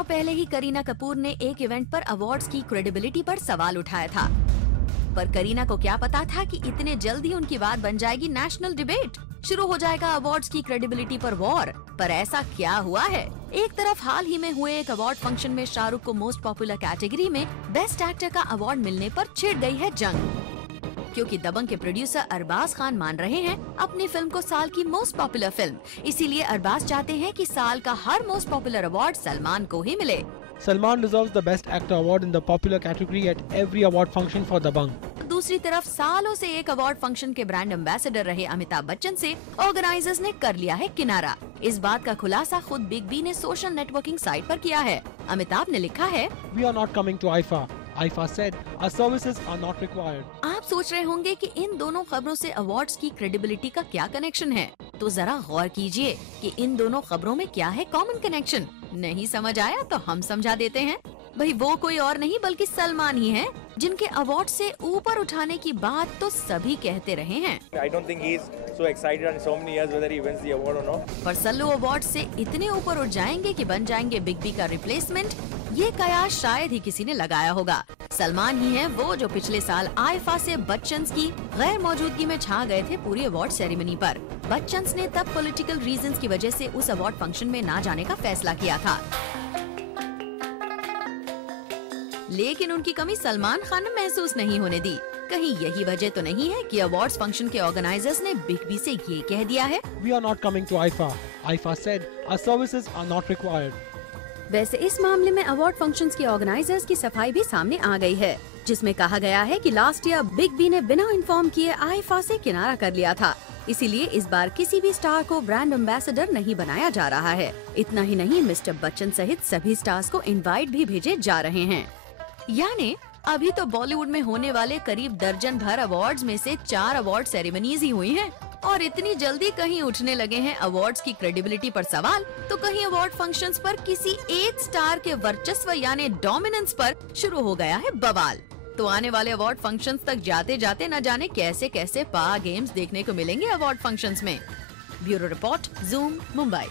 दिनों पहले ही करीना कपूर ने एक इवेंट पर अवार्ड्स की क्रेडिबिलिटी पर सवाल उठाया था। पर करीना को क्या पता था कि इतने जल्दी उनकी बात बन जाएगी नेशनल डिबेट, शुरू हो जाएगा अवार्ड्स की क्रेडिबिलिटी पर वॉर। पर ऐसा क्या हुआ है? एक तरफ हाल ही में हुए एक अवार्ड फंक्शन में शाहरुख को मोस्ट पॉपुलर कैटेगरी में बेस्ट एक्टर का अवार्ड मिलने पर छिड़ गई है जंग, क्योंकि दबंग के प्रोड्यूसर अरबाज खान मान रहे हैं अपनी फिल्म को साल की मोस्ट पॉपुलर फिल्म। इसीलिए अरबाज चाहते हैं कि साल का हर मोस्ट पॉपुलर अवार्ड सलमान को ही मिले। Salman deserves the Best Actor award in the popular category at every award function for Dabangg. दूसरी तरफ सालों से एक अवार्ड फंक्शन के ब्रांड एम्बेसडर रहे अमिताभ बच्चन से ऑर्गेनाइजर्स ने कर लिया है किनारा। इस बात का खुलासा खुद बिग बी ने सोशल नेटवर्किंग साइट पर किया है। अमिताभ ने लिखा है, We are not coming to IFA. IFA said our services are not required. आप सोच रहे होंगे कि इन दोनों खबरों से अवार्ड्स की क्रेडिबिलिटी का क्या कनेक्शन है, तो जरा गौर कीजिए कि इन दोनों खबरों में क्या है कॉमन कनेक्शन। नहीं समझ आया तो हम समझा देते हैं। भाई वो कोई और नहीं बल्कि सलमान ही हैं, जिनके अवार्ड से ऊपर उठाने की बात तो सभी कहते रहे हैं। I don't think he's so excited on so many years whether he wins the award or not. पर सल्लू अवार्ड से इतने ऊपर उठ जाएंगे कि बन जाएंगे बिग बी का रिप्लेसमेंट, ये कयास शायद ही किसी ने लगाया होगा। सलमान ही है वो जो पिछले साल आईफा से बच्चन की गैर मौजूदगी में छा गए थे पूरी अवार्ड सेरेमनी पर। बच्चन ने तब पॉलिटिकल रीजंस की वजह से उस अवार्ड फंक्शन में ना जाने का फैसला किया था, लेकिन उनकी कमी सलमान खान ने महसूस नहीं होने दी। कहीं यही वजह तो नहीं है कि अवार्ड्स फंक्शन के ऑर्गेनाइजर्स ने बिग बी से ये कह दिया है, We are not coming to IFA. IFA said our services are not required. वैसे इस मामले में अवार्ड फंक्शंस के ऑर्गेनाइजर्स की सफाई भी सामने आ गई है, जिसमें कहा गया है कि लास्ट ईयर बिग बी ने बिना इन्फॉर्म किए आईफा से किनारा कर लिया था। इसीलिए इस बार किसी भी स्टार को ब्रांड एम्बेसडर नहीं बनाया जा रहा है। इतना ही नहीं, मिस्टर बच्चन सहित सभी स्टार्स को इनवाइट भी भेजे जा रहे हैं। यानी अभी तो बॉलीवुड में होने वाले करीब दर्जन भर अवार्ड्स में से 4 अवार्ड सेरेमनीज ही हुई हैं, और इतनी जल्दी कहीं उठने लगे हैं अवार्ड्स की क्रेडिबिलिटी पर सवाल, तो कहीं अवार्ड फंक्शंस पर किसी एक स्टार के वर्चस्व यानी डोमिनेंस पर शुरू हो गया है बवाल। तो आने वाले अवार्ड फंक्शंस तक जाते जाते न जाने कैसे कैसे पा गेम्स देखने को मिलेंगे अवार्ड फंक्शंस में। Bureau report, zoom, Mumbai.